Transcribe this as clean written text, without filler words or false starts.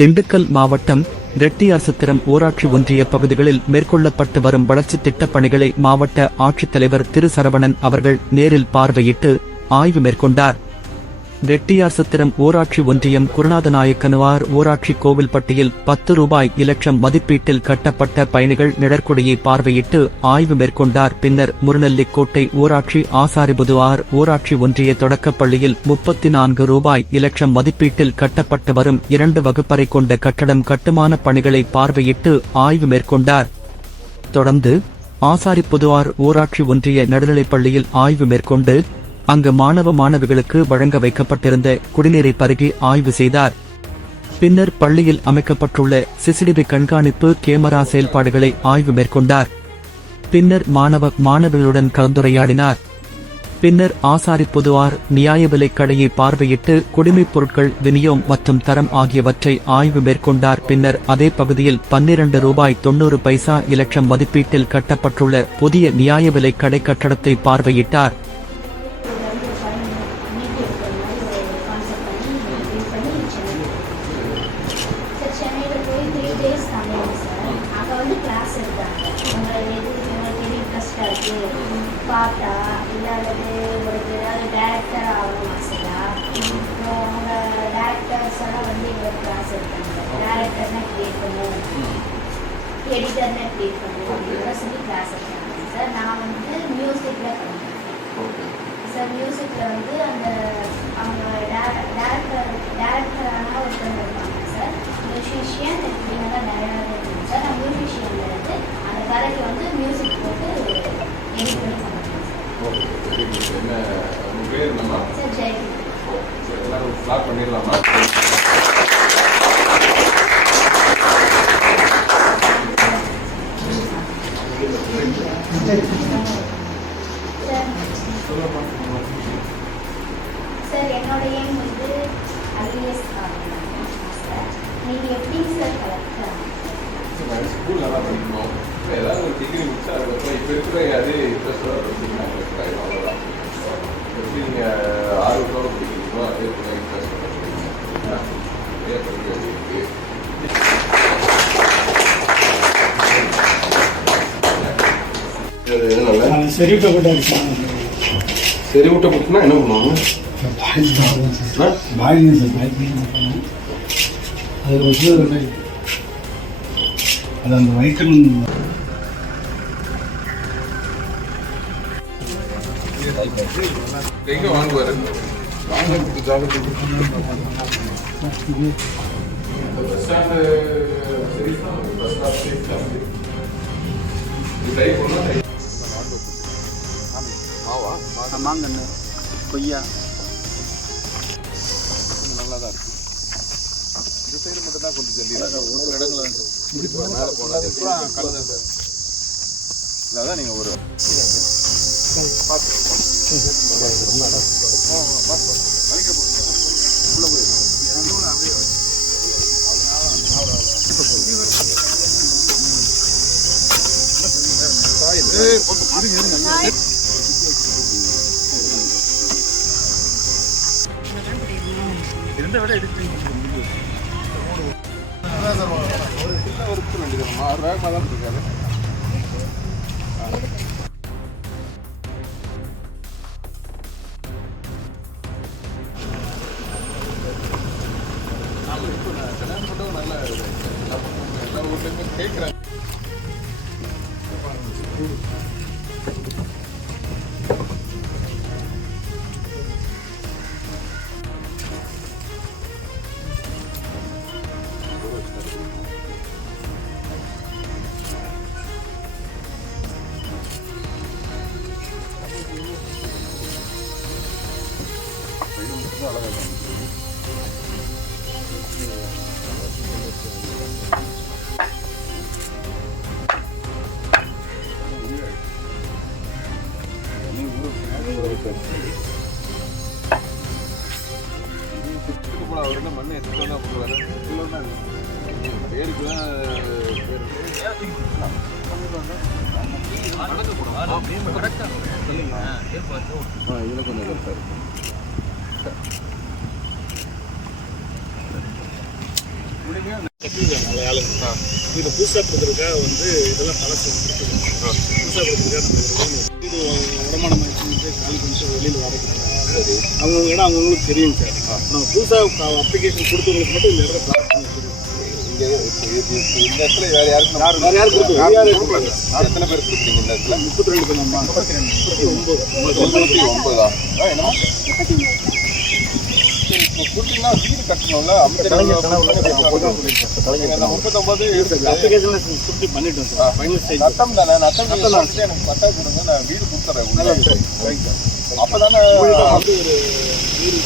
திண்டுக்கல் மாவட்டம் ரெட்டியார்சத்திரம் ஊராட்சி ஒன்றிய பகுதிகளில் மேற்கொள்ளப்பட்டு வரும் வளர்ச்சித் திட்டப் பணிகளை மாவட்ட ஆட்சித்தலைவர் திரு சரவணன் அவர்கள் நேரில் பார்வையிட்டு ஆய்வு மேற்கொண்டார். ரெட்டியார்சத்திரம் ஊராட்சி ஒன்றியம் குருநாதநாயக்கனுவார் ஊராட்சி கோவில்பட்டியில் 10 ரூபாய் இலட்சம் மதிப்பீட்டில் கட்டப்பட்ட பயணிகள் நிழற்குடையை பார்வையிட்டு ஆய்வு மேற்கொண்டார். பின்னர் முருநெல்லிக்கோட்டை ஊராட்சி ஆசாரிபுதுவார் ஊராட்சி ஒன்றிய தொடக்கப்பள்ளியில் 34 ரூபாய் இலட்சம் மதிப்பீட்டில் கட்டப்பட்டு வரும் 2 வகுப்பறை கொண்ட கட்டடம் கட்டுமான பணிகளை பார்வையிட்டு ஆய்வு மேற்கொண்டார். தொடர்ந்து ஆசாரிபுதுவார் ஊராட்சி ஒன்றிய நடுநிலைப்பள்ளியில் ஆய்வு மேற்கொண்டு அங்கு மாணவிகளுக்கு வழங்க வைக்கப்பட்டிருந்த குடிநீரை பருகி ஆய்வு செய்தார். பின்னர் பள்ளியில் அமைக்கப்பட்டுள்ள சிசிடிவி கண்காணிப்பு கேமரா செயல்பாடுகளை ஆய்வு மேற்கொண்டார். பின்னர் மாணவர்களுடன் கலந்துரையாடினார். பின்னர் ஆசாரிபுதுவார் நியாய விலைக் கடையை பார்வையிட்டு குடிமைப் பொருட்கள் விநியோகம் மற்றும் தரம் ஆகியவற்றை ஆய்வு மேற்கொண்டார். பின்னர் அதே பகுதியில் 12 ரூபாய் 90 பைசா இலட்சம் மதிப்பீட்டில் கட்டப்பட்டுள்ள புதிய நியாய விலைக் கடை கட்டடத்தை பார்வையிட்டார். பாட்டா இல்லாதது உங்களுக்கு ஏதாவது டேரக்டர் ஆகணும் ஆசையா? அவங்க டேரக்டர்ஸ் எல்லாம் எங்களுக்கு கிளாஸ் எடுத்தாங்க. டேரக்டர்னா கிரியேட் பண்ணுவோம், எடிட்டர்னா கிரியேட் பண்ணுவோம் அப்படின்ற சொல்லி கிளாஸ் எடுத்தாங்க சார். நான் மியூசிக்கில் பண்ணுறேன் சார். மியூசிக்கில் அந்த அவங்க டேரக்டரான ஒருத்தவங்க இருப்பாங்க சார். மியூசிஷியன் இப்படின்னா நிறையா இருக்குங்க சார். நான் மியூசிஷியன்லேருந்து அந்த கதைக்கு மியூசிக் போட்டு எடிட் பண்ணி பண்ணுறேன். என்ன உங்க பேர் என்னம்மா? சார் ஜெய். எல்லாரும் ஸ்டார்ட் பண்ணிடலாமா? சார் என்னோட எய்ம் ஐஏஎஸ் ஆகணும் சார். நீங்கள் எப்படிங்க சார் கலெக்ட் ஸ்கூல் நல்லா படிக்கணும். ஏதாவது ஒரு டிகிரி முடிச்சா அதுக்கப்புறம் இப்போ இருக்கிற அதே இன்ட்ரெஸ்டோட படிச்சிங்கன்னா அவ்வளோதான். எப்படி நீங்கள் ஆர்வத்தோடு படிக்கிறீங்களோ அதே போல இன்ட்ரெஸ்ட் படிக்கிறீங்க படிக்க வேண்டியிருக்கு. செறிவூட்ட போட்டுனா என்ன பண்ணுவாங்க? அது அந்த வைக்கல் எங்க வாங்குவாரு? வாங்குறதுக்கு ஜாகிரதை. பஸ் ஸ்டாண்டு மாவா மாங்கன்று கொய்யா நல்லா தான் இருக்கு. இந்த சைடு மட்டும் தான் கொஞ்சம் ஜல்லி ஒரு இடங்கள் மேலே போனால் கலந்து இல்லாதான் நீங்கள் ஒரு இருந்த விட எடுத்து வேண்டியதுமா வேகமாக தான் இருக்காரு. நல்ல எல்லா ஊர்லேயுமே கேட்குறாங்க. அவர்கிட்ட மண்ணை எடுத்துட்டு தான் போடுவார். பேருக்கு தான் இதில் கொஞ்சம் கரெக்டாக இருக்கும். எல்லாத்துலேயுமே நல்ல ஆளுங்க இது புதுசாக கொடுக்குறதுக்காக வந்து இதெல்லாம் பழசு புதுசாக கொடுக்குறதுக்காக நம்ம வீடு உடமானம் ஆயிடுச்சு காலி பண்ணிட்டு வெளியில் வாடகைக்கிறாங்க அவங்கவுங்க இடம் அவங்கவுங்களுக்கு தெரியும் சார் நம்ம புதுசாக அப்ளிகேஷன் கொடுத்தவங்களுக்கு மட்டும் இந்த இடத்துல பிளாட் பண்ணி வச்சுருக்கோம். இந்த இடத்துல வேற யாருக்கும் வேறு யார் கொடுத்துருக்காங்க? எத்தனை பேர் கொடுக்குறீங்க இந்த இடத்துல? 32 பேர் நம்ம 39 என்னமா சரி, இப்போ கொடுத்தீங்கன்னா வீடு கட்டணும்ல அப்ளிகேஷன் சுற்றி பண்ணிட்டோம் சார். ஃபைனல் ஸ்டேஜ் நட்டம் தானே நட்டம் எனக்கு பட்டா கொடுங்க நான் வீடு கொடுத்துறேன் அப்பதானே வந்து ஒரு வீடு